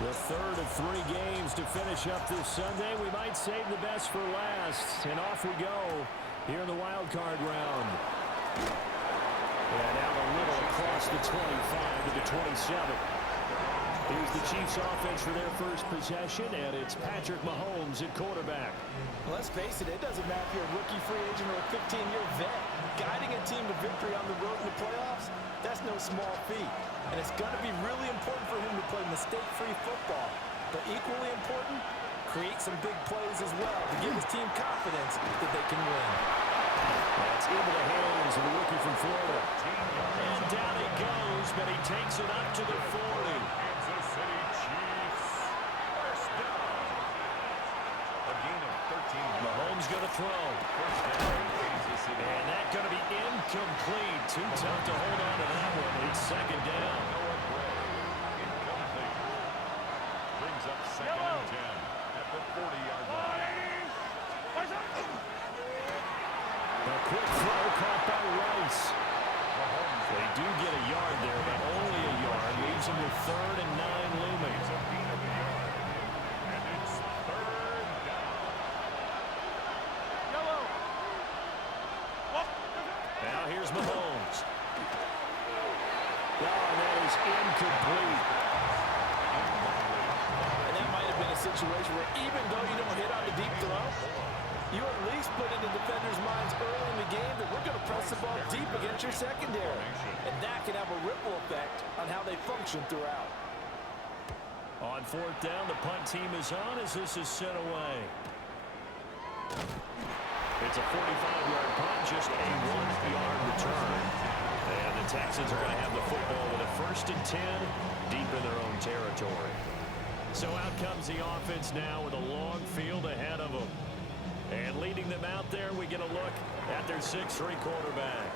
The third of 3 games to finish up this Sunday. We might save the best for last. And off we go here in the wild card round. And out a little across the 25 to the 27. Here's the Chiefs offense for their first possession, and it's Patrick Mahomes at quarterback. Well, let's face it, it doesn't matter if you're a rookie free agent or a 15-year vet. Guiding a team to victory on the road in the playoffs, that's no small feat. And it's going to be really important for him to play mistake-free football. But equally important, create some big plays as well to give his team confidence that they can win. That's into the hands of the rookie from Florida. And down he goes, but he takes it up to the 40. Mahomes going to throw. And that's going to be incomplete. Too tough to hold on to that one. It's second down. Brings up second and 10 at the 40-yard line. A quick throw caught by Rice. They do get a yard there, but only a yard. Leaves him with 3rd and 9 looming. Here's Mahomes. Oh, and that is incomplete. And that might have been a situation where even though you don't hit on the deep throw, you at least put in the defenders' minds early in the game that we're going to press the ball deep against your secondary. And that can have a ripple effect on how they function throughout. On 4th down, the punt team is on as this is sent away. It's a 45-yard punt, just a 1-yard return. And the Texans are going to have the football with a 1st and 10 deep in their own territory. So out comes the offense now with a long field ahead of them. And leading them out there, we get a look at their 6'3" quarterback.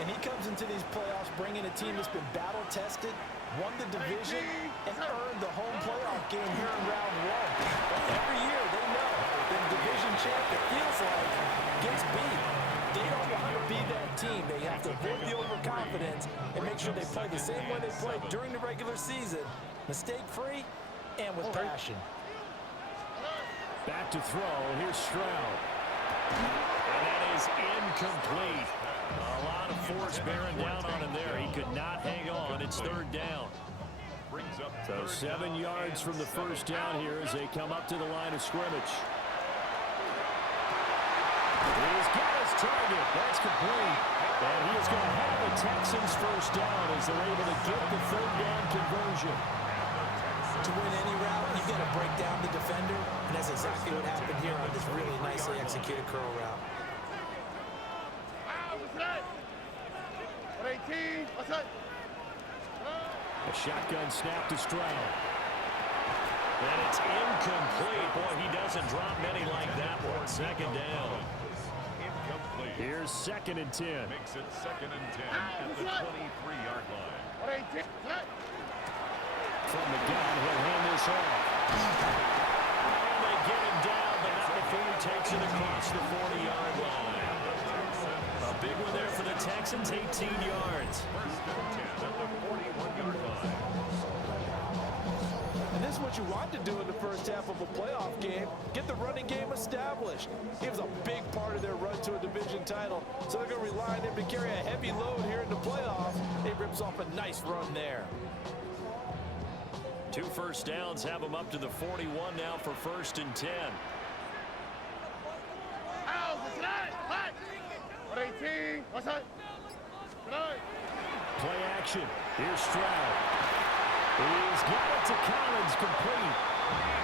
And he comes into these playoffs bringing a team that's been battle-tested, won the division, and earned the home playoff game here in round 1. But every year they know that the division champ, it feels like, gets beat. They don't want to be that team. They have to avoid the overconfidence and make sure they play the same way they played during the regular season, mistake-free and with passion. Back to throw. Here's Stroud. And that is incomplete. A lot of force bearing down on him there. He could not hang on. It's 3rd down. So 7 yards from the first down here as they come up to the line of scrimmage. He's got his target. That's complete. And he is going to have the Texans first down as they're able to get the 3rd down conversion. To win any route, you've got to break down the defender, and that's exactly what happened here on this really nicely executed curl route. A shotgun snap to Stroud. And it's incomplete. Boy, he doesn't drop many like that one. 2nd down. Here's 2nd and 10. Makes it 2nd and 10 at the 23-yard line. From the gun, he'll hand this off. And they get him down, but not before he takes it across the 40-yard line. A big one there for the Texans, 18 yards. 1st and 10 at the 41-yard line. And this is what you want to do in the first half of a playoff game. Get the running game established. He was a big part of their run to a division title. So they're going to rely on him to carry a heavy load here in the playoffs. He rips off a nice run there. 2 first downs have them up to the 41 now for 1st and 10. Play action. Here's Stroud. He's got it to Collins, complete.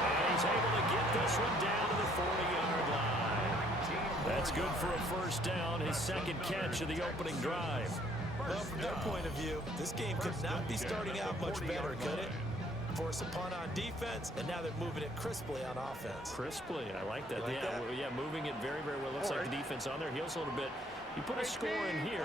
And he's able to get this one down to the 40-yard line. That's good for a 1st down, his 2nd catch of the opening drive. Well, from their point of view, this game could not be starting out much better, could it? force a punt on defense, and now they're moving it crisply on offense. Crisply, I like that. Like that? Yeah, moving it very, very well. Looks like the defense on their heels a little bit. You put a score in here,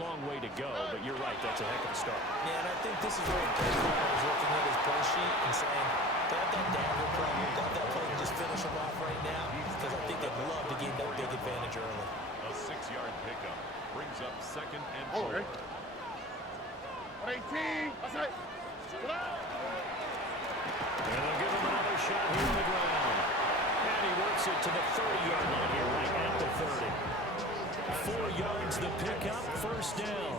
long way to go, but you're right, that's a heck of a start. Yeah, and I think this is where he's looking at his play sheet and saying, got that dagger play, got that play to just finish him off right now, because I think they'd love to gain that big advantage early. A 6-yard pickup brings up 2nd and 4. 18. That's it. And they'll give him another shot here on the ground. And he works it to the 30-yard line here, right at the 30. 4 yards the pickup, first down.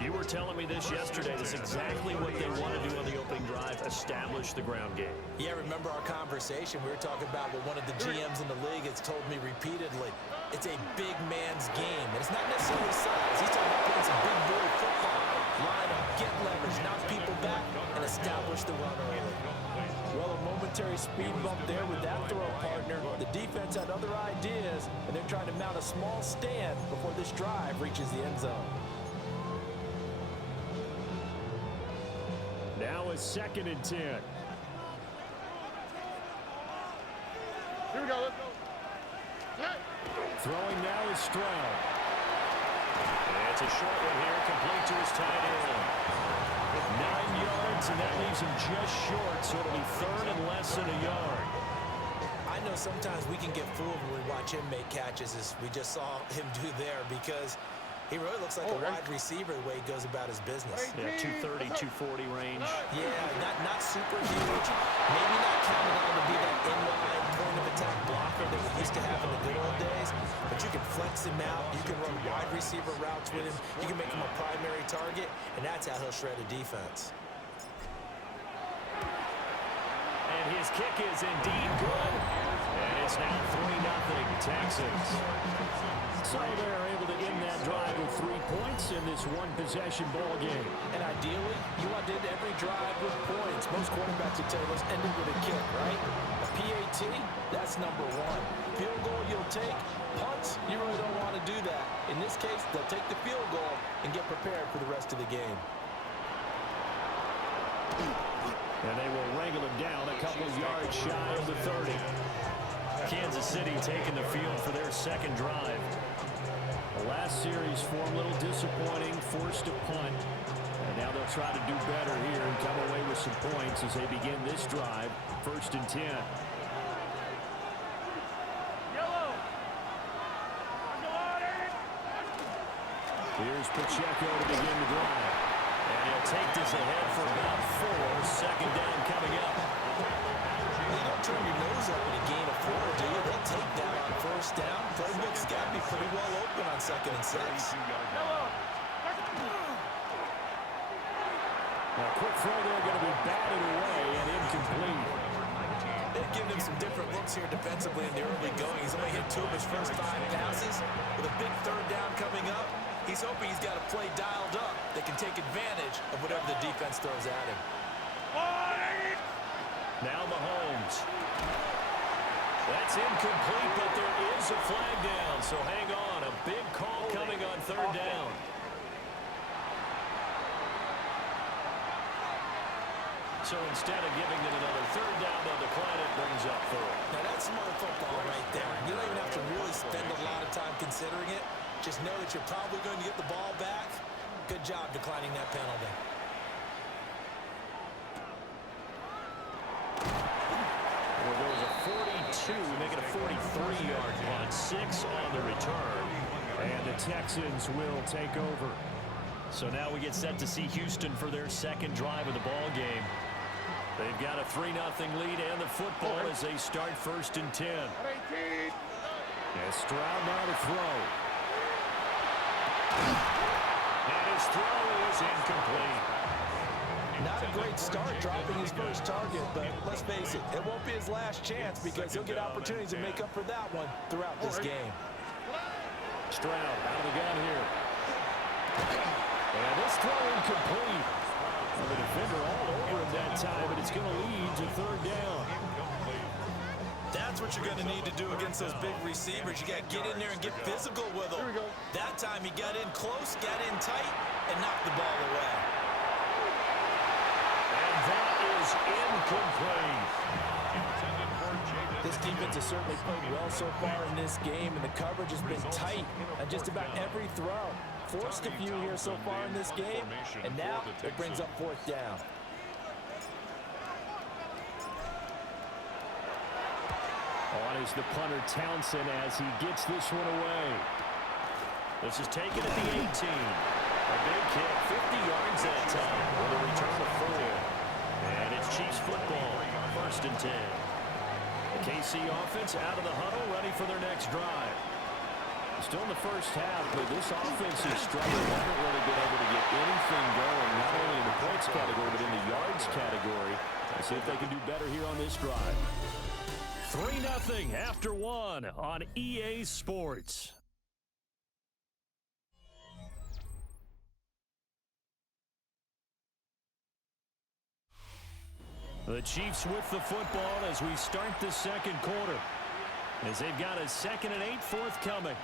You were telling me this yesterday. This is exactly what they want to do on the opening drive, establish the ground game. Yeah, remember our conversation? We were talking about what one of the GMs in the league has told me repeatedly. It's a big man's game, and it's not necessarily size. He's talking about playing some big boy football. Line up, get leverage, knock people back, and establish the run early. Well, a momentary speed bump there with that throw partner. The defense had other ideas, and they're trying to mount a small stand before this drive reaches the end zone. Now a 2nd and 10. Here we go. Let's go. Throwing now is Stroud. And it's a short one here, complete to his tight end. 9 yards, and that leaves him just short, so it'll be 3rd and less than a yard. I know sometimes we can get fooled when we watch him make catches, as we just saw him do there, because he really looks like a wide receiver the way he goes about his business. Yeah, 230, 240 range. Yeah, not super huge. Maybe not counting on to be that inline point of attack blocker that we used to have in the good old days, but you can flex him out. You can run wide receiver routes with him. You can make him a primary target, and that's how he'll shred a defense. And his kick is indeed good. And it's now 3-0 Texans. So they're able to end that drive with 3 points in this one-possession ball game. And ideally, you want to end every drive with points. Most quarterbacks would tell you, let's end it with a kick, right? A PAT, that's number 1. Field goal you'll take. Punts, you really don't want to do that. In this case, they'll take the field goal and get prepared for the rest of the game. And they will wrangle him down a couple of yards shy of the 30. Kansas City taking the field for their 2nd drive. The last series for them, a little disappointing, forced a punt. And now they'll try to do better here and come away with some points as they begin this drive, 1st and 10. Here's Pacheco to begin the drive. And he'll take this ahead for about 4. 2nd down coming up. You don't turn your nose up in a gain of 4, do you? They'll take that on 1st down. Playbook's got to be pretty well open on 2nd and 6. Now, quick throw there, going to be batted away and incomplete. They've given him some different looks here defensively in the early going. He's only hit 2 of his first 5 passes. With a big 3rd down coming up, he's hoping he's got a play dialed up that can take advantage of whatever the defense throws at him. Now Mahomes. That's incomplete, but there is a flag down, so hang on. A big call coming on 3rd down. So instead of giving it another 3rd down, they'll decline it, brings up 4th. Now that's smart football right there. You don't even have to really spend a lot of time considering it. Just know that you're probably going to get the ball back. Good job declining that penalty. Well, there was a 42, make it a 43-yard punt, 6 on the return, and the Texans will take over. So now we get set to see Houston for their 2nd drive of the ball game. They've got a 3-0 lead and the football as they start 1st and 10. And Stroud now to throw. And his throw is incomplete. Not a great start dropping his first target, but let's face it, it won't be his last chance because he'll get opportunities to make up for that one throughout this game. Stroud out of the gun here. And this throw incomplete. Well, the defender all over him that time, but it's going to lead to 3rd down. That's what you're going to need to do against those big receivers. You got to get in there and get physical with them. That time he got in close, got in tight, and knocked the ball away. And that is incomplete. This defense has certainly played well so far in this game, and the coverage has been tight on just about every throw. Forced a few here so far in this game, and now it brings up fourth down. On is the punter Townsend as he gets this one away. This is taken at the 18. A big kick, 50 yards that time with a return of 4. And it's Chiefs football, 1st and 10. The KC offense out of the huddle, ready for their next drive. Still in the first half, but this offense is struggling. They haven't really been able to get anything going, not only in the points category, but in the yards category. Let's see if they can do better here on this drive. 3-0 after 1 on EA Sports. The Chiefs with the football as we start the second quarter, as they've got a 2nd and 8 forthcoming.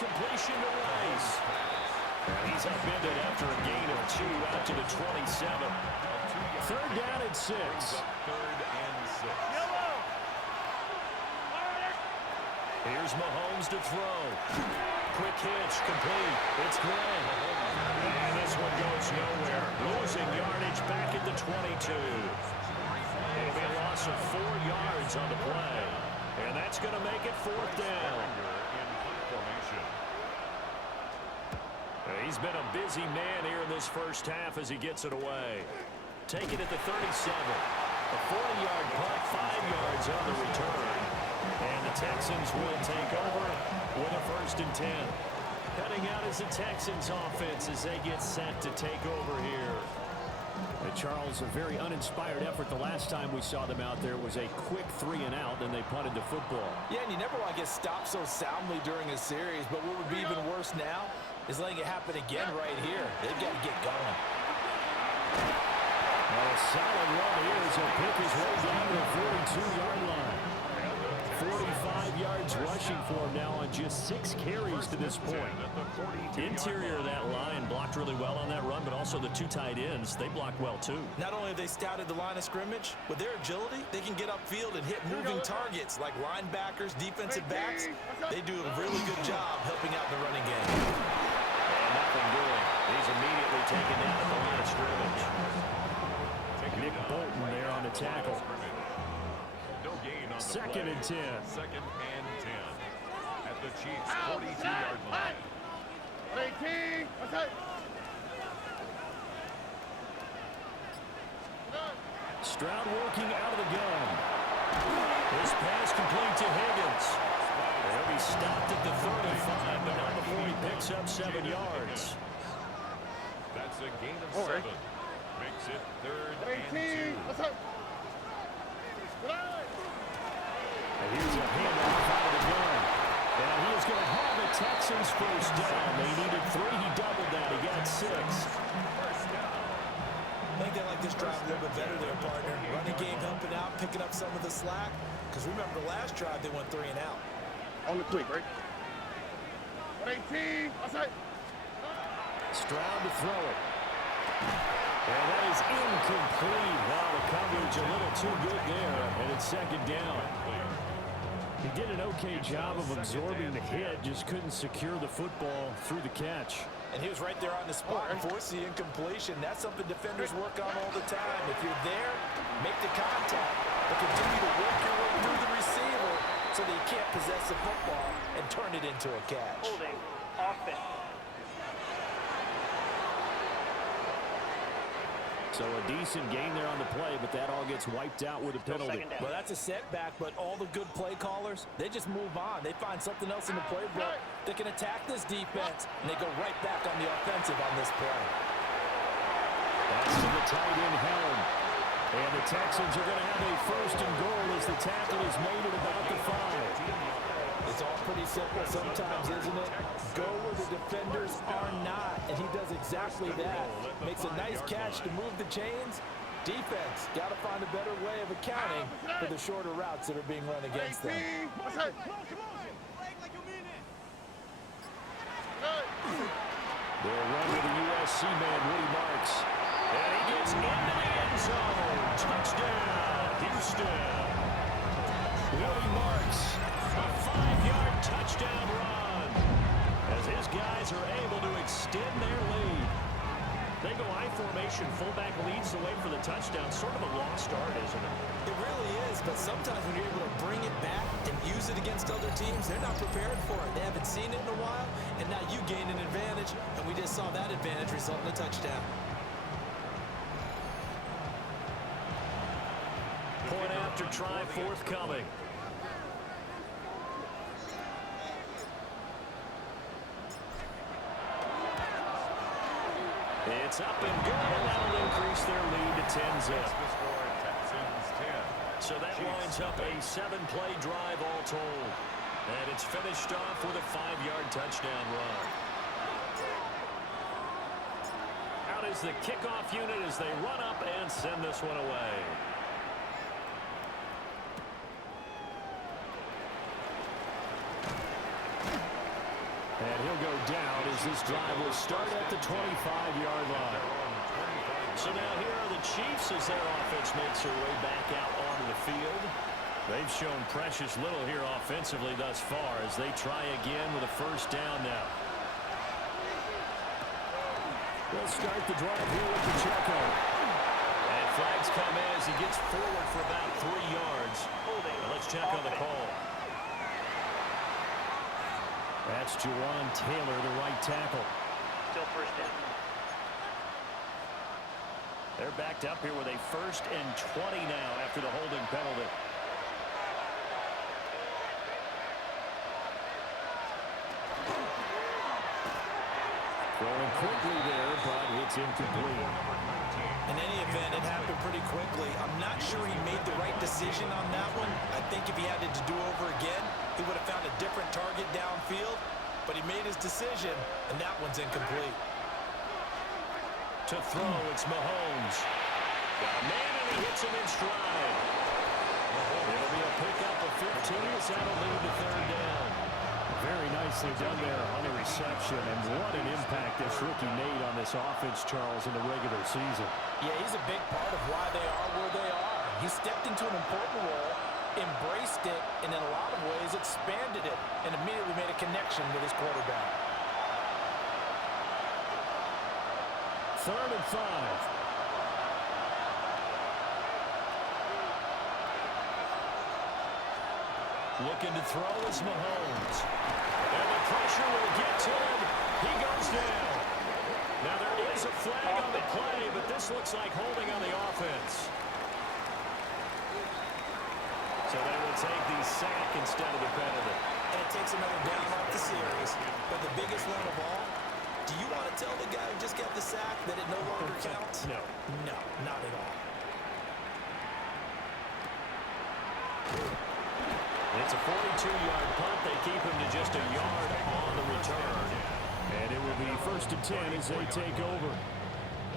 Completion to Rice. And he's upended after a gain of 2 out to the 27. 3rd down and 6. 3rd and 6. Here's Mahomes to throw. Quick hitch, complete. It's Glenn. And this one goes nowhere. Losing yardage back at the 22. It'll be a loss of 4 yards on the play. And that's going to make it 4th down. He's been a busy man here in this first half as he gets it away. Take it at the 37. A 40-yard punt, 5 yards on the return. And the Texans will take over with a 1st and 10. Heading out is the Texans offense as they get set to take over here. And Charles, a very uninspired effort the last time we saw them out there was a quick 3 and out, then they punted the football. Yeah, and you never want to get stopped so soundly during a series, but what would be even worse now is letting it happen again right here. They've got to get going. Well, a solid run here as he'll pick his way down to the 42-yard line. 45 yards rushing for him now on just 6 carries to this point. Interior of that line blocked really well on that run, but also the 2 tight ends, they blocked well too. Not only have they scouted the line of scrimmage, with their agility, they can get upfield and hit moving targets like linebackers, defensive backs. They do a really good job helping out in the running game. And nothing doing. He's immediately taken down at the line of scrimmage. Nick Bolton there on the tackle. 2nd and 10. 2nd and 10 at the Chiefs' 42-yard line. 18. Stroud working out of the gun. This pass complete to Higgins. He'll be stopped at the 35, but not before he picks up 7 yards. That's a gain of 7. Makes it 3rd and 2. And here's a handoff out of the gun. And he is going to have the Texans first down. They needed 3. He doubled that. He got 6. I think they like this drive a little bit better there, partner. Running game helping out, picking up some of the slack. Because remember, the last drive, they went 3 and out. On the quick, right? 18. Stroud to throw it. And that is incomplete. Wow, the coverage a little too good there. And it's 2nd down. He did an okay job of absorbing the hit, just couldn't secure the football through the catch. And he was right there on the spot and forced the incompletion. That's something defenders work on all the time. If you're there, make the contact, but continue to work your way through the receiver so that you can't possess the football and turn it into a catch. Holding offense. So a decent gain there on the play, but that all gets wiped out with a penalty. Well, that's a setback, but all the good play callers, they just move on. They find something else in the playbook that can attack this defense, and they go right back on the offensive on this play. That's to the tight end, Helm. And the Texans are going to have a 1st and goal as the tackle is made at about the 5. It's all pretty simple sometimes, isn't it? Go where the defenders are not, and he does exactly that. Makes a nice catch to move the chains, Defense, got to find a better way of accounting for the shorter routes that are being run against them. They'll run with the USC man, Woody Marks. And he gets into the end zone. Touchdown, Houston. Woody Marks, a 5-yard touchdown run. As his guys are able to extend their lead. They go I formation, fullback leads the way for the touchdown. Sort of a lost start, isn't it? It really is, but sometimes when you're able to bring it back and use it against other teams, they're not prepared for it. They haven't seen it in a while, and now you gain an advantage, and we just saw that advantage result in a touchdown. Point after try forthcoming. It's up and good, and that'll increase their lead to 10-zip. So that lines up a 7-play drive all told. And it's finished off with a 5-yard touchdown run. Out is the kickoff unit as they run up and send this one away. And he'll go down as this drive will start at the 25-yard line. So now here are the Chiefs as their offense makes their way back out onto the field. They've shown precious little here offensively thus far as they try again with a first down now. They'll start the drive here with Pacheco. And flags come in as he gets forward for about 3 yards. Let's check on the call. That's Jawan Taylor, the right tackle. Still first down. They're backed up here with a 1st and 20 now after the holding penalty. Throwing quickly there, but it's incomplete. In any event, it happened pretty quickly. I'm not sure he made the right decision on that one. I think if he had it to do over again, he would have found a different target downfield, but he made his decision, and that one's incomplete. To throw, it's Mahomes. Got a man, and he hits him in stride. It'll be a pickup of 15, as that'll lead to 3rd down. Very nicely done there on the reception, and what an impact this rookie made on this offense, Charles, in the regular season. Yeah, he's a big part of why they are where they are. He stepped into an important role, embraced it, and in a lot of ways expanded it, and immediately made a connection with his quarterback. 3rd and 5. Looking to throw is Mahomes. And the pressure will get to him. He goes down. Now there is a flag on the play, but this looks like holding on the offense. So they will take the sack instead of the penalty. And it takes another down off the series. But the biggest one of all, do you want to tell the guy who just got the sack that it no longer counts? No. No, not at all. It's a 42-yard punt. They keep him to just a yard on the return. And it will be 1st and 10 as they take over.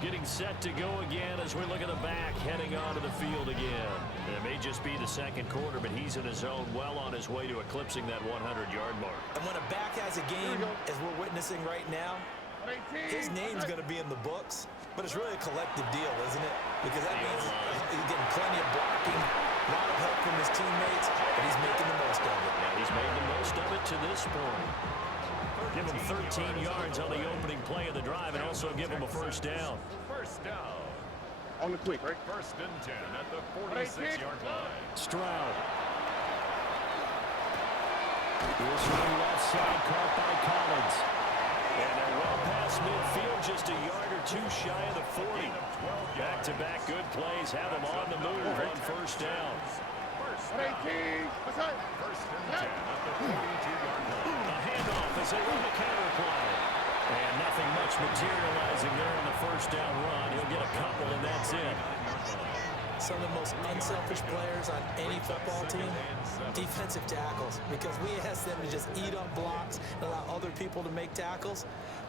Getting set to go again as we look at the back heading onto the field again. It may just be the 2nd quarter, but he's in his zone well on his way to eclipsing that 100-yard mark. And when a back has a game, as we're witnessing right now, his name's going to be in the books, but it's really a collective deal, isn't it? Because that means he's getting plenty of blocking, a lot of help from his teammates, but he's making the most of it. Yeah, he's made the most of it to this point. Give him 13 yards on the opening play of the drive and also give him a first down. First down. On the quick, right? 1st and 10 at the 46-yard line. Stroud. This one left side caught by Collins. And they're well past midfield, just a yard or two shy of the 40. Back-to-back good plays have them on the move on first down. First and 10 at the 42-yard line. A handoff as they run the counter play. And nothing much materializing there on the first down run. He'll get a couple, and that's it. Some of the most unselfish players on any football team, defensive tackles, because we ask them to just eat up blocks and allow other people to make tackles.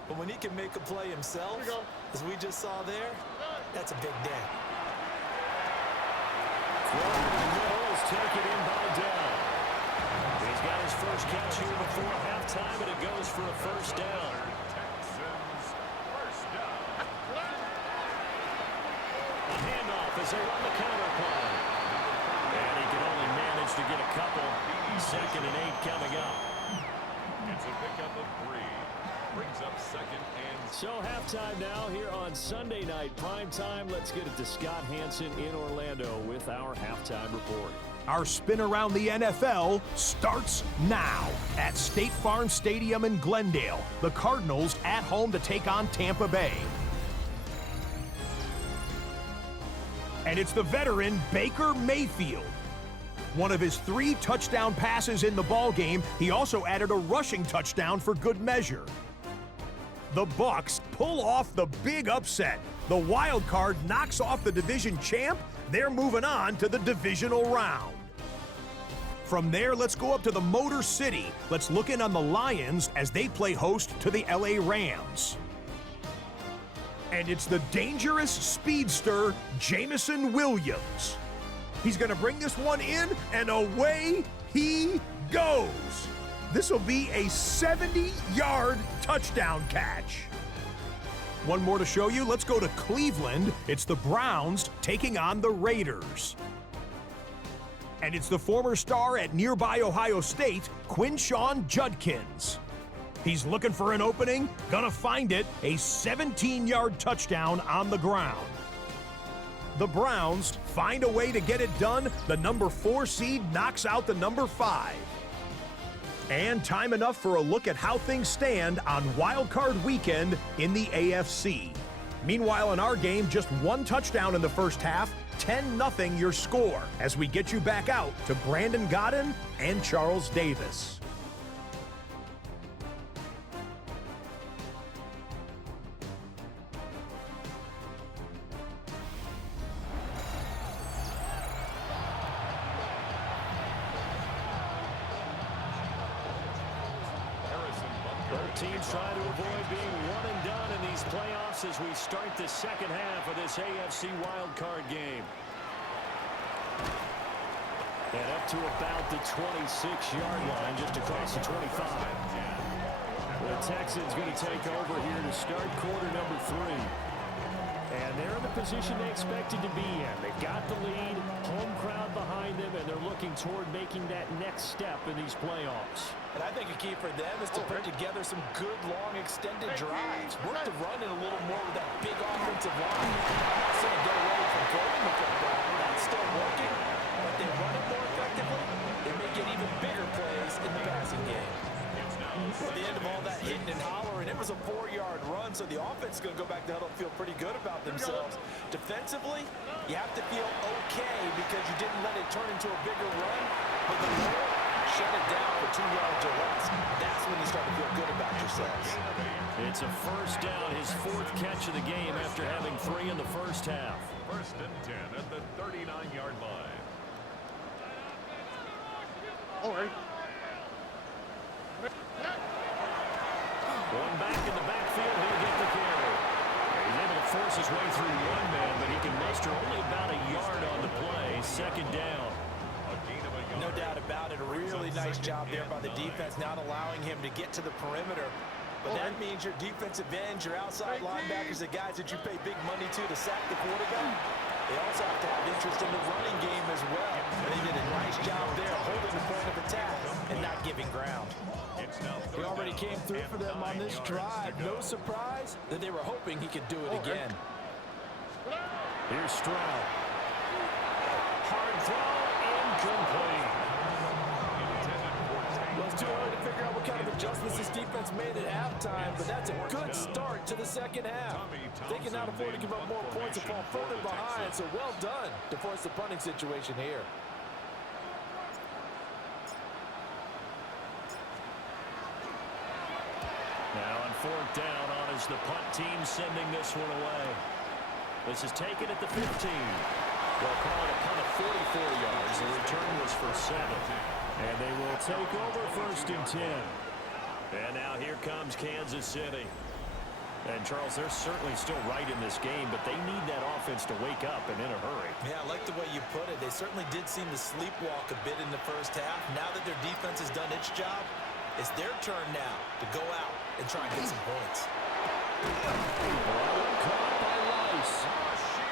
But when he can make a play himself, as we just saw there, that's a big day. Throw to the middle is taken in by Dell. He's got his first catch here before halftime, and it goes for a first down. Texans first down. A handoff as they run the counter play. And he can only manage to get a couple. 2nd and 8 coming up. It's a pickup of 3. Brings up 2nd and... So halftime now here on Sunday night prime time. Let's get it to Scott Hansen in Orlando with our halftime report. Our spin around the NFL starts now at State Farm Stadium in Glendale. The Cardinals at home to take on Tampa Bay. And it's the veteran Baker Mayfield. One of his 3 touchdown passes in the ballgame, he also added a rushing touchdown for good measure. The Bucs pull off the big upset. The wild card knocks off the division champ. They're moving on to the divisional round. From there, let's go up to the Motor City. Let's look in on the Lions as they play host to the LA Rams. And it's the dangerous speedster, Jameson Williams. He's going to bring this one in, and away he goes. This will be a 70-yard touchdown catch. One more to show you. Let's go to Cleveland. It's the Browns taking on the Raiders. And it's the former star at nearby Ohio State, Quinshawn Judkins. He's looking for an opening, gonna find it, a 17-yard touchdown on the ground. The Browns find a way to get it done. The number 4 seed knocks out the number 5. And time enough for a look at how things stand on Wild Card Weekend in the AFC. Meanwhile, in our game, just 1 touchdown in the first half, 10-0 your score, as we get you back out to Brandon Godden and Charles Davis. Teams try to avoid being one and done in these playoffs as we start the second half of this AFC wildcard game. And up to about the 26-yard line, just across the 25. The Texans going to take over here to start quarter number 3. And they're in the position they expected to be in. They've got the lead, home crowd behind them, and they're looking toward making that next step in these playoffs. And I think a key for them is to put together some good, long, extended drives. Work the run in a little more with that big offensive line. I'm not saying get away from throwing the football. That's still working. But they run it more effectively. They may get even bigger plays in the passing game. At the end of all that hitting and hollering, it was a 4-yard run, so the offense is going to go back to huddle and feel pretty good about themselves. Defensively, you have to feel okay because you didn't let it turn into a bigger run. But the Lord shut it down for 2 yards or less. That's when you start to feel good about yourselves. It's a first down, his 4th catch of the game after having 3 in the first half. 1st and 10 at the 39-yard line. All right. One back in the backfield, he'll get the carry. He's able to force his way through 1 man, but he can muster only about a yard on the play. 2nd down. No doubt about it. A really nice job there by the defense, not allowing him to get to the perimeter. But that means your defensive ends, your outside linebackers, the guys that you pay big money to sack the quarterback, they also have to have interest in the running game as well. And they did a nice job there holding the point of attack and not giving ground. He already came through for them on this drive. No surprise that they were hoping he could do it again. Here's Stroud. Hard throw, incomplete. Well, it's too early to figure out what kind of adjustments this defense made at halftime, but that's a good start to the second half. They can now afford to give up more points and fall further behind, so well done to force the punting situation here. Now on 4th down on is the punt team sending this one away. This is taken at the 15. They'll call it a punt of 44 yards. The return was for 7. And they will take over 1st and 10. And now here comes Kansas City. And Charles, they're certainly still right in this game, but they need that offense to wake up and in a hurry. Yeah, I like the way you put it. They certainly did seem to sleepwalk a bit in the first half. Now that their defense has done its job, it's their turn now to go out and try and get some points. Caught by Rice.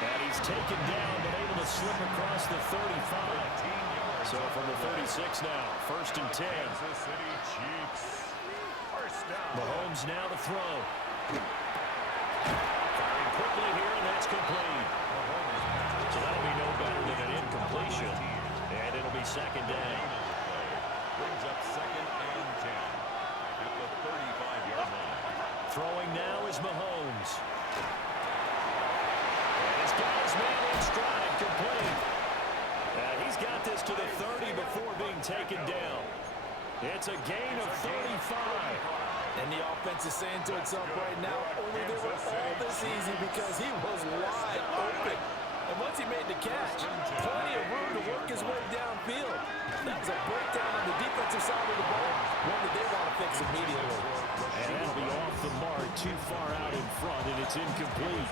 And he's taken down, but able to slip across the 35. So from the 36 now, 1st and 10. Kansas City Chiefs. First down. Mahomes now to throw. Firing quickly here, and that's complete. So that'll be no better than an incompletion. And it'll be 2nd down. Brings up 2nd and 10 at the 35-yard line. Throwing now is Mahomes. And he's got his man in stride, complete. And he's got this to the 30 before being taken down. It's a gain of 35. And the offense is saying to itself right now, only they were all this easy because he was wide open. And once he made the catch, plenty of room to work his way downfield. That was a breakdown on the defensive side of the ball, one that they want to fix immediately. And that'll be off the mark, too far out in front, and it's incomplete.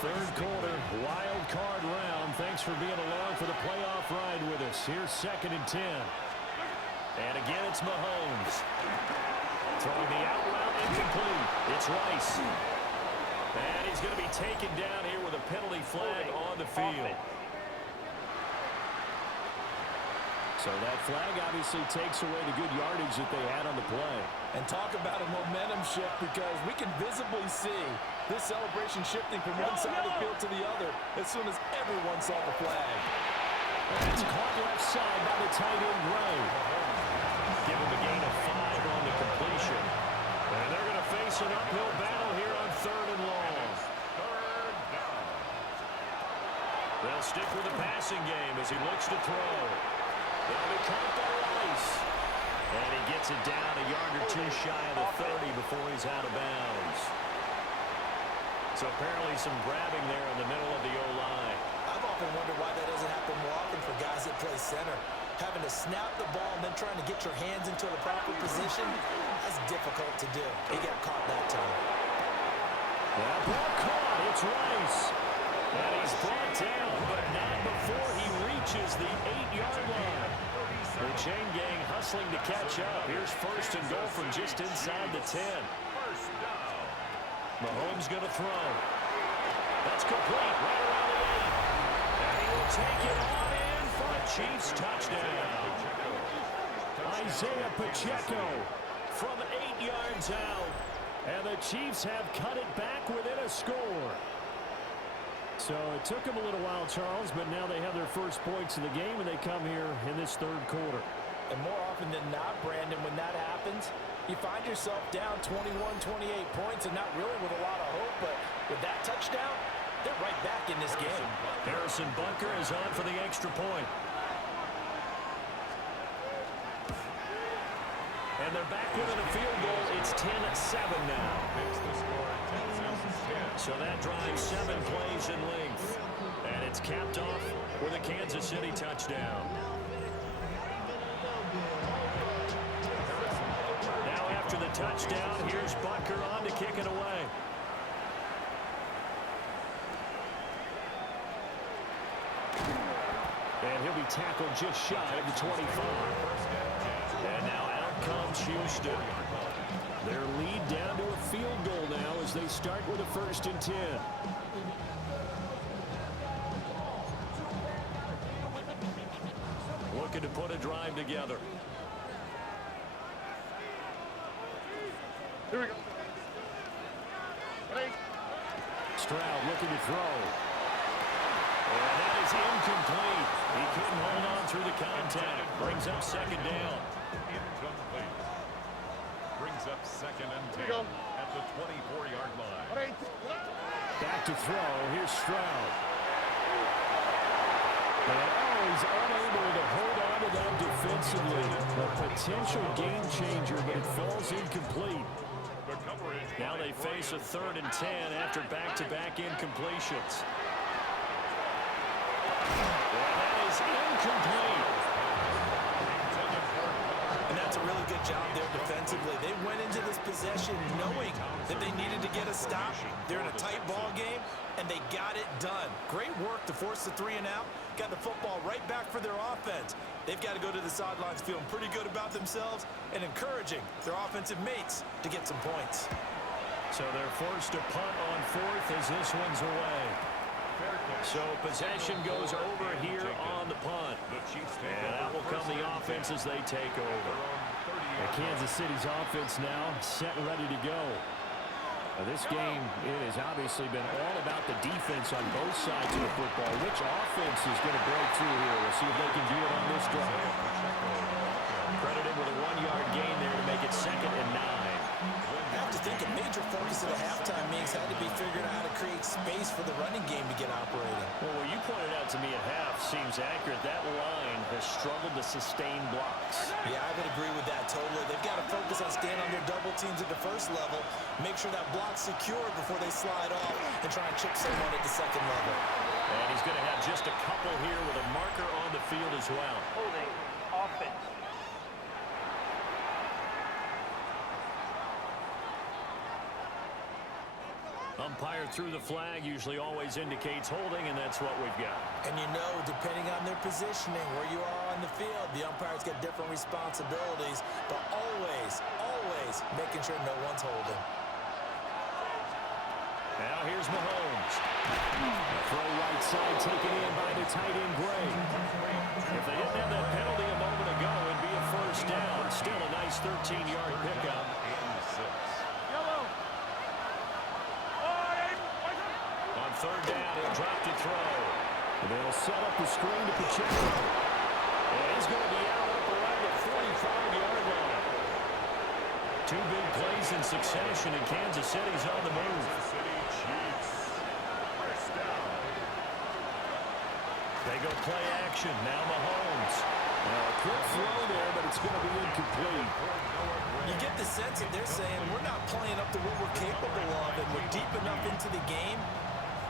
3rd quarter, wild card round. Thanks for being along for the playoff ride with us. Here's 2nd and 10. And again, it's Mahomes. Throwing the out route, incomplete. It's Rice. And he's going to be taken down here with a penalty flag on the field. So that flag obviously takes away the good yardage that they had on the play. And talk about a momentum shift because we can visibly see this celebration shifting from one side of the field to the other as soon as everyone saw the flag. And it's caught left side by the tight end Rowe. Give him a gain of 5 on the completion. And they're going to face an uphill battle here on 3rd and long. 3rd down. They'll stick with the passing game as he looks to throw. They'll be caught by Rice. And he gets it down a yard or 2 shy of the 30 before he's out of bounds. So apparently some grabbing there in the middle of the O-line. I've often wondered why that doesn't happen more often for guys that play center. Having to snap the ball and then trying to get your hands into the proper position, that's difficult to do. He got caught that time. That ball caught. It's Rice. And he's brought down, but not before he reaches the 8-yard line. The chain gang hustling to catch up. Here's 1st and goal from just inside the 10. First down. Mahomes going to throw. That's complete right around the 8. And he will take it on in for a Chiefs touchdown. Isaiah Pacheco from 8 yards out. And the Chiefs have cut it back within a score. So it took them a little while, Charles, but now they have their first points of the game, and they come here in this 3rd quarter. And more often than not, Brandon, when that happens, you find yourself down 21, 28 points and not really with a lot of hope, but with that touchdown, they're right back in this game. Harrison Bunker is on for the extra point. And they're back within a field goal. It's 10-7 now. Makes the score 10-10. So that drives 7 plays in length. And it's capped off with a Kansas City touchdown. Now after the touchdown, here's Bunker on to kick it away. And he'll be tackled just shy of the 25. And now out comes Houston. Their lead down to a field goal now as they start with a 1st and 10. Looking to put a drive together. Here we go. Ready? Stroud looking to throw. And that is incomplete. He couldn't hold on through the contact. Brings up 2nd down. Incomplete. Brings up 2nd and 10 go. at the 24-yard line. Ready? Back to throw. Here's Stroud. And he's unable to hold on to that defensively. A potential game changer, but it falls incomplete. The coverage. Now they face a 3rd and 10 after back-to-back incompletions. And that is incomplete. And that's a really good great job there defensively. They went into this possession knowing that they needed to get a stop. They're in a tight ball game, and they got it done. Great work to force the 3 and out. Got the football right back for their offense. They've got to go to the sidelines feeling pretty good about themselves and encouraging their offensive mates to get some points. So they're forced to punt on 4th as this one's away. So possession goes over here on the punt. And that will come the offense as they take over. Kansas City's offense now set and ready to go. This game, it has obviously been all about the defense on both sides of the football. Which offense is going to break through here? We'll see if they can do it on this drive. Credited with a 1-yard gain there to make it 2nd and 9. I have to think a major focus of the halftime meetings had to be figuring out how to create space for the running game to get operating. Well, what you pointed out to me at half seems accurate. That line has struggled to sustain blocks. Yeah, I would agree with that totally. They've got to focus on staying on their double teams at the first level, make sure that block's secure before they slide off and try and chip someone at the second level. And he's going to have just a couple here with a marker on the field as well. Holding offense. Umpire through the flag usually always indicates holding, and that's what we've got. And you know, depending on their positioning, where you are on the field, the umpire's got different responsibilities, but always making sure no one's holding. Now here's Mahomes. Throw right side taken in by the tight end Gray. If they didn't have that penalty a moment ago, it'd be a first down. Still a nice 13-yard pickup. On 3rd down, he'll drop to throw. They'll set up the screen to Pacheco. And he's going to be out up around the 45-yard line. 2 big plays in succession, and Kansas City's on the move. They go play action. Now Mahomes. A quick throw there, but it's going to be incomplete. You get the sense that they're saying we're not playing up to what we're capable of, and we're deep enough into the game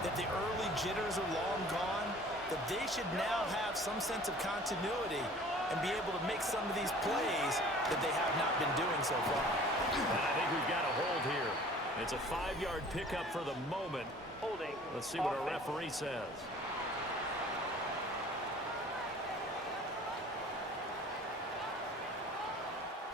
that the early jitters are long gone, that they should now have some sense of continuity and be able to make some of these plays that they have not been doing so far. And I think we've got a hold here. It's a 5-yard pickup for the moment. Holding. Let's see what our referee says.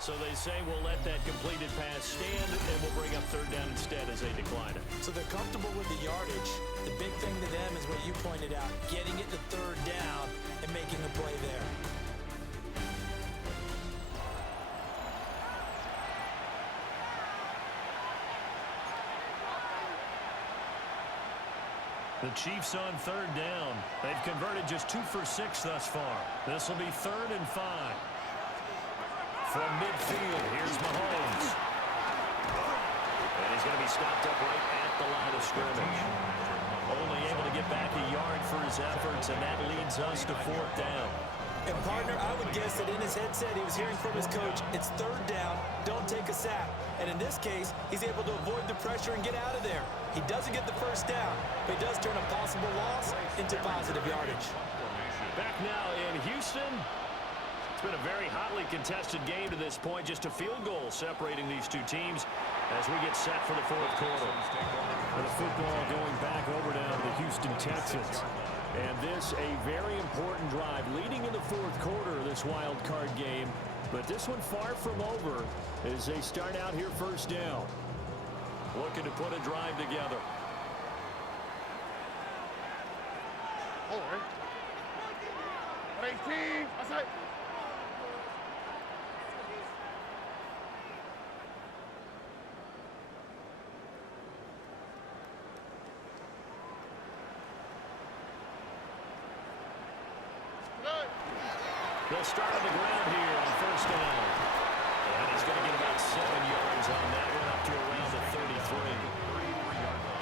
So they say we'll let that completed pass stand, and we'll bring up 3rd down instead as they decline it. So they're comfortable with the yardage. The big thing to them is what you pointed out, getting it to 3rd down and making a play there. The Chiefs on 3rd down. They've converted just 2 for 6 thus far. This will be 3rd and 5. From midfield, here's Mahomes. And he's going to be stopped up right at the line of scrimmage. Only able to get back a yard for his efforts, and that leads us to 4th down. And partner, I would guess that in his headset he was hearing from his coach, it's 3rd down, don't take a sack. And in this case, he's able to avoid the pressure and get out of there. He doesn't get the first down, but he does turn a possible loss into positive yardage. Back now in Houston. It's been a very hotly contested game to this point. Just a field goal separating these two teams as we get set for the 4th quarter. And the football going back over now to the Houston Texans. And this a very important drive leading in the 4th quarter of this wild card game. But this one far from over as they start out here 1st down. Looking to put a drive together. All right. 18. Outside. They'll start on the ground here on 1st down. And he's going to get about 7 yards on that one up to around the 33.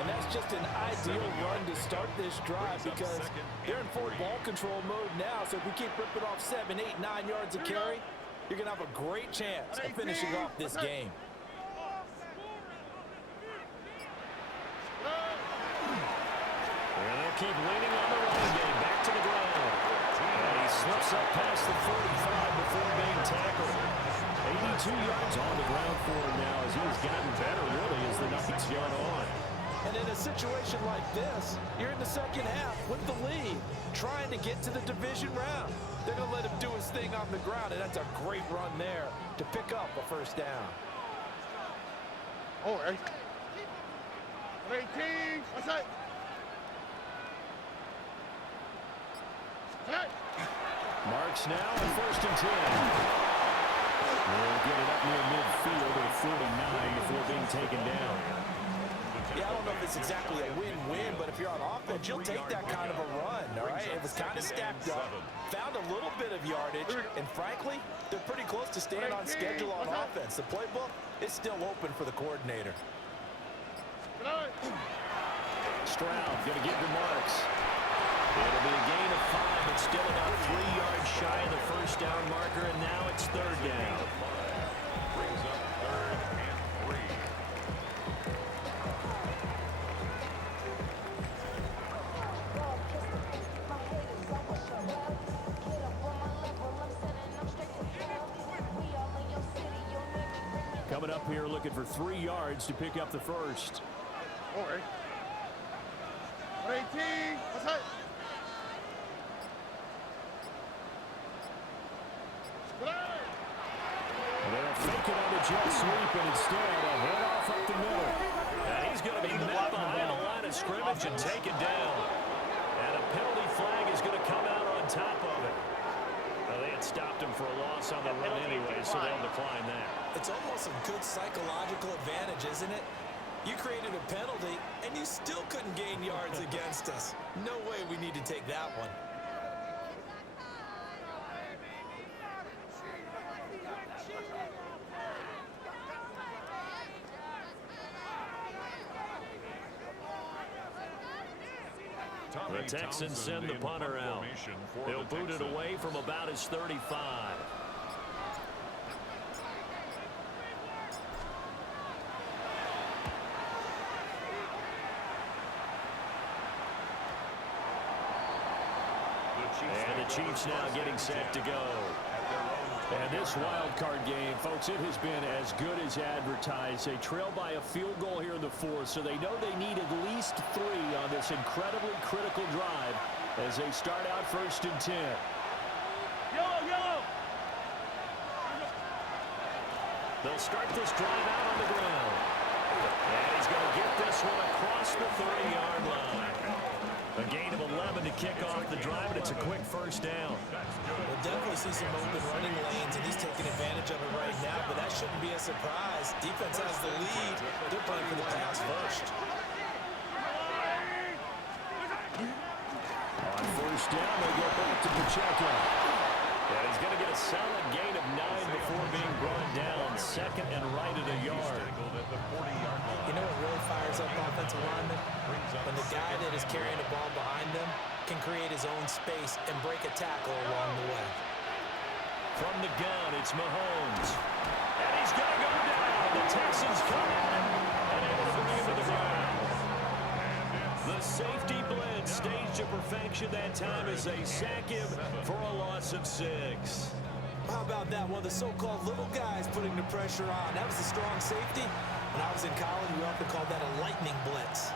And that's just an ideal run to start this drive because they're in full ball control mode now. So if we keep ripping off 7, 8, 9 yards a carry, you're going to have a great chance of finishing off this game. And they'll keep leaning on the running game. Back to the ground. And he slips up past the 45 before being tackled. 82 yards on the ground for him now as he's gotten better, really, as the night's gone on. And in a situation like this, you're in the second half with the lead, trying to get to the division round. They're going to let him do his thing on the ground, and that's a great run there to pick up a first down. Oh, 18. What's that? Marks now on 1st and 10. They'll get it up near midfield at 49 before being taken down. Yeah, I don't know if it's exactly a win-win, but if you're on offense, you'll take that kind of a run, all right? It was kind of stacked up, found a little bit of yardage, and frankly, they're pretty close to staying on schedule on offense. The playbook is still open for the coordinator. Stroud going to give to Marks. It'll be a gain of 5, but still about 3 yards shy of the first down marker, and now it's 3rd down. Brings up 3rd and 3. Coming up here looking for 3 yards to pick up the first. All right. 18. What's that? They'll fake it on the jet sweep, and instead a handoff up the middle. And he's going to be met behind the line of scrimmage and taken down. And a penalty flag is going to come out on top of it. Well, they had stopped him for a loss on the run anyway, so they'll decline that. It's almost a good psychological advantage, isn't it? You created a penalty, and you still couldn't gain yards against us. No way we need to take that one. The Texans send the punter out. They'll boot it away from about his 35. And the Chiefs now getting set to go. And this wild card game, folks, it has been as good as advertised. They trail by a field goal here in the 4th, so they know they need at least 3 on this incredibly critical drive as they start out 1st and 10. Yellow. They'll start this drive out on the ground. And he's going to get this one across the 30-yard line. A gain of 11 to kick off the drive, and it's a quick first down. We'll definitely see some open running lanes, and he's taking advantage of it right now, but that shouldn't be a surprise. Defense has the lead. They're playing for the pass first. On 1st down, they go back to Pacheco. And he's going to get a solid gain of 9 before being brought down. 2nd and right at a yard. You know what really fires up offensive linemen? When the guy that is carrying the ball behind them can create his own space and break a tackle along the way. From the gun, it's Mahomes. And he's going to go down. The Texans come in and able to bring him to the ground. The safety blitz staged to perfection that time as they sack him for a loss of 6. How about that? One of the so-called little guys putting the pressure on. That was a strong safety. When I was in college, we often called that a lightning blitz.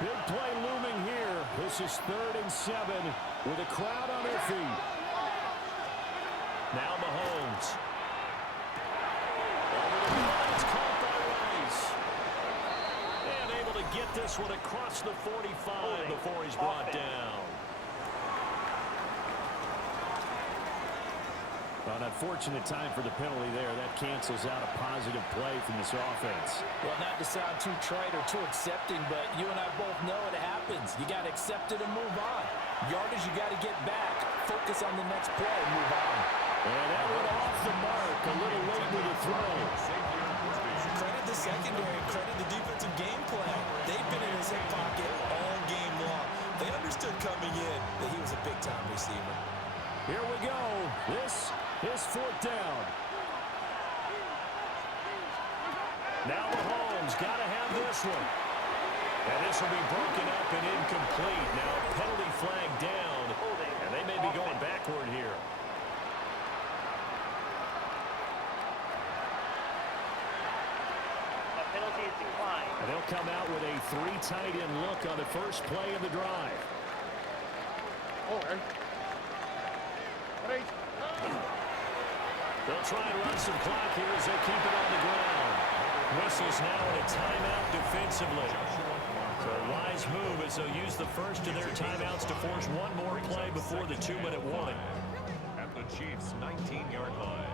Big play looming here. This is 3rd and 7 with a crowd on their feet. Now Mahomes. Over the middle, it's caught by Rice. And able to get this one across the 45 before he's brought down. An unfortunate time for the penalty there. That cancels out a positive play from this offense. Well, not to sound too trite or too accepting, but you and I both know it happens. You got to accept it and move on. Yardage, you got to get back. Focus on the next play and move on. And that went off the mark. A little late with the throw. Credit the secondary, credit the defensive game plan. They've been in his hip pocket all game long. They understood coming in that he was a big-time receiver. Here we go. This is 4th down. Now Mahomes got to have this one. And this will be broken up and incomplete. Now a penalty flag down. And they may be going backward here. And they'll come out with a 3 tight end look on the first play of the drive. They'll try and run some clock here as they keep it on the ground. Whistles now in a timeout defensively. So a wise move as they'll use the first of their timeouts to force one more play before the 2-minute warning. At the Chiefs' 19-yard line.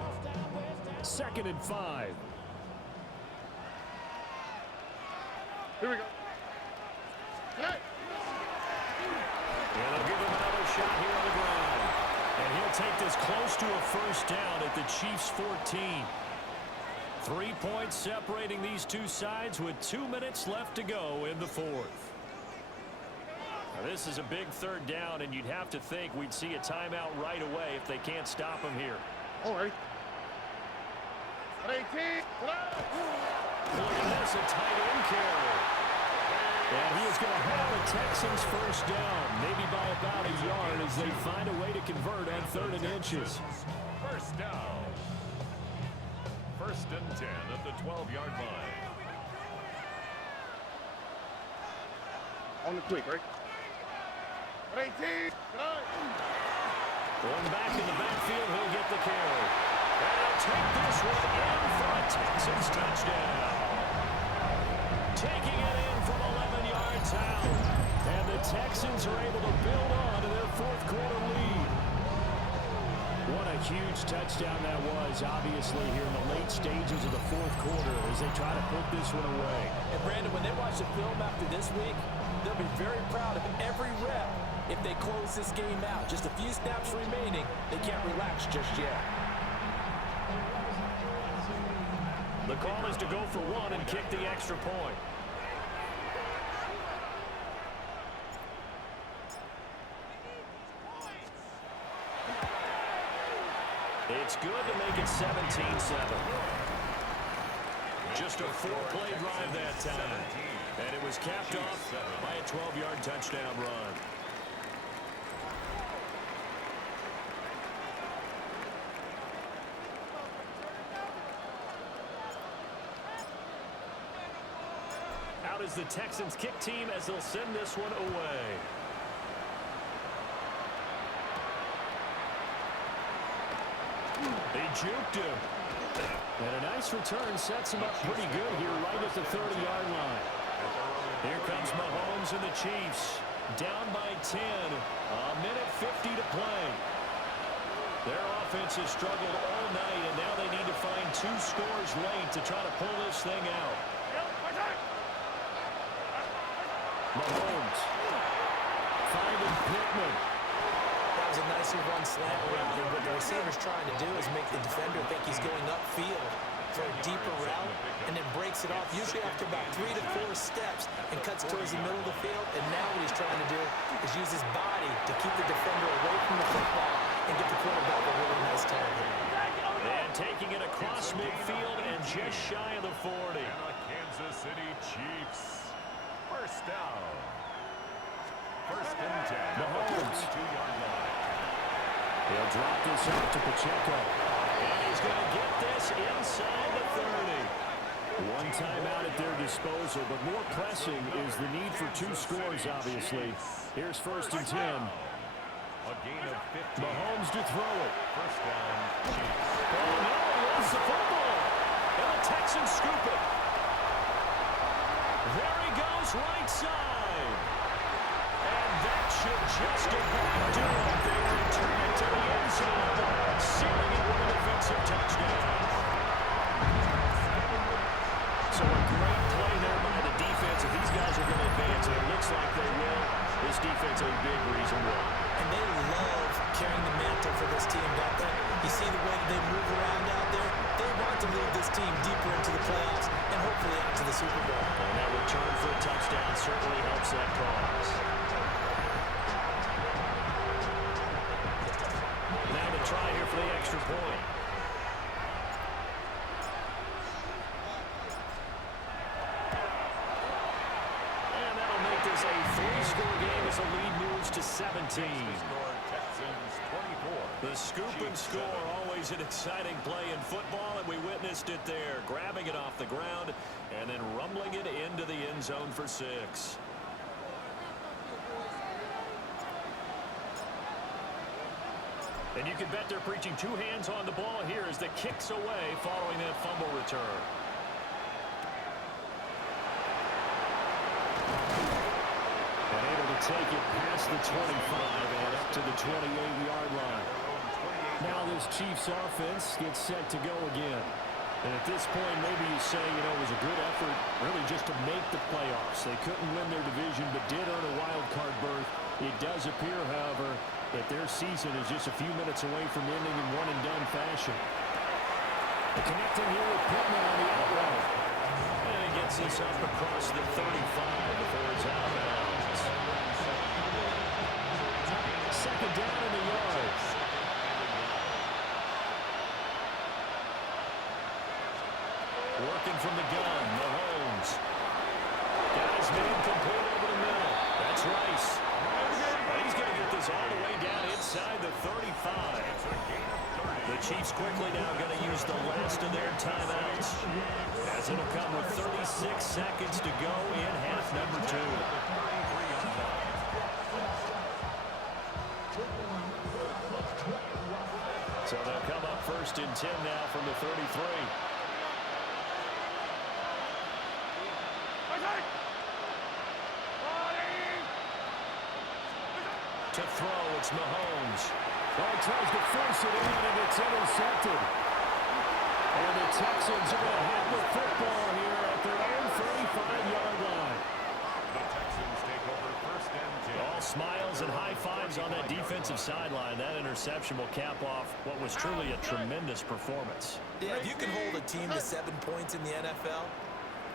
2nd and 5. Here we go. Hey. And they'll give him another shot here on the ground. And he'll take this close to a first down at the Chiefs' 14. 3 points separating these two sides with 2 minutes left to go in the 4th. Now this is a big 3rd down, and you'd have to think we'd see a timeout right away if they can't stop him here. All right. 18. Look at this, a tight end carry. And he is going to have the Texans first down, maybe by about a yard as they find a way to convert on 3rd and inches. First down. 1st and 10 at the 12-yard line. On the quick, right? 18. Going back in the backfield, he'll get the carry. And he'll take this one in for a Texans touchdown. Taking it in from 11 yards out. And the Texans are able to build on to their 4th quarter lead. What a huge touchdown that was, obviously, here in the late stages of the 4th quarter as they try to put this one away. And Brandon, when they watch the film after this week, they'll be very proud of every rep if they close this game out. Just a few snaps remaining. They can't relax just yet. The call is to go for 1 and kick the extra point. It's good to make it 17-7. Just a 4-play drive that time. And it was capped off by a 12-yard touchdown run. Out is the Texans kick team as they'll send this one away. They juked him. And a nice return sets him up pretty good here right at the 30-yard line. Here comes Mahomes and the Chiefs. Down by 10. A minute 50 to play. Their offense has struggled all night, and now they need to find 2 scores late to try to pull this thing out. Mahomes. Finding Pittman. That was a nicely run slant route, and what the receiver's trying to do is make the defender think he's going upfield for a deeper route, and then breaks it off, usually after about 3 to 4 steps, and cuts towards the middle of the field. And now what he's trying to do is use his body to keep the defender away from the football and get the quarterback a really nice target. And taking it across midfield and just shy of the 40. And the Kansas City Chiefs. First down. 1st and 10. Mahomes. 2-yard line. He'll drop this out to Pacheco. And he's going to get this inside the 30. One timeout at their disposal, but more pressing is the need for 2 scores, obviously. Here's 1st and 10. A gain of 15. Mahomes to throw it. First down, Chiefs. Oh, no, he lost the football. And the Texans scoop it. There he goes, right side. And that should just about do it. They return it to the end zone, sealing it with a defensive touchdown. So a great play there by the defense. If these guys are going to advance, and it looks like they will, this defense a big reason why. And they love carrying the mantle for this team, don't they? You see the way that they move around out there? They want to lead this team deeper into the playoffs and hopefully out to the Super Bowl. And that return for a touchdown certainly helps that cause. Now to try here for the extra point. And that'll make this a 3-score game as the lead moves to 17. Texans 24. The scoop and score, always an exciting play in football, and we witnessed it there, grabbing it off the ground and then rumbling it into the end zone for 6. And you can bet they're preaching 2 hands on the ball here as the kick's away following that fumble return. And able to take it past the 25 and up to the 28-yard line. Now this Chiefs offense gets set to go again. And at this point, maybe you say, it was a good effort really just to make the playoffs. They couldn't win their division but did earn a wild card berth. It does appear, however, that their season is just a few minutes away from ending in one-and-done fashion. Connecting here with Pittman on the out route. And he gets this up across the 35 before it's out of bounds. Second down in the yards. Working from the gun, Mahomes. Guys made complete over the middle. That's Rice. He's going to get this all the way down inside the 35. The Chiefs quickly now going to use the last of their timeouts, as it'll come with 36 seconds to go in half number 2. So they'll come up 1st and 10 now from the 33. To throw, it's Mahomes. He tries to force it in, and it's intercepted. And the Texans are going to have the football here at their own 35-yard line. The Texans take over 1st and 10. All smiles and high fives on that defensive sideline. That interception will cap off what was truly a tremendous performance. Yeah, if you can hold a team to 7 points in the NFL,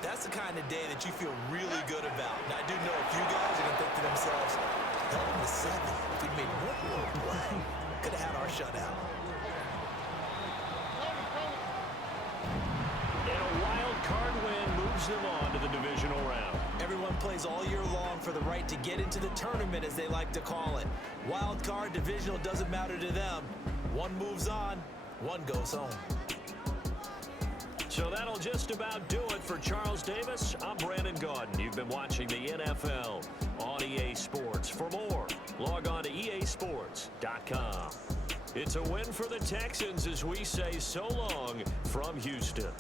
that's the kind of day that you feel really good about. And I do know a few guys are going to think to themselves, held them to 7. If we made one more play, could have had our shutout. And a wild card win moves them on to the divisional round. Everyone plays all year long for the right to get into the tournament, as they like to call it. Wild card, divisional, doesn't matter to them. One moves on, one goes home. So that'll just about do it for Charles Davis. I'm Brandon Gaudin. You've been watching the NFL on EA Sports. For more, log on to easports.com. It's a win for the Texans as we say so long from Houston.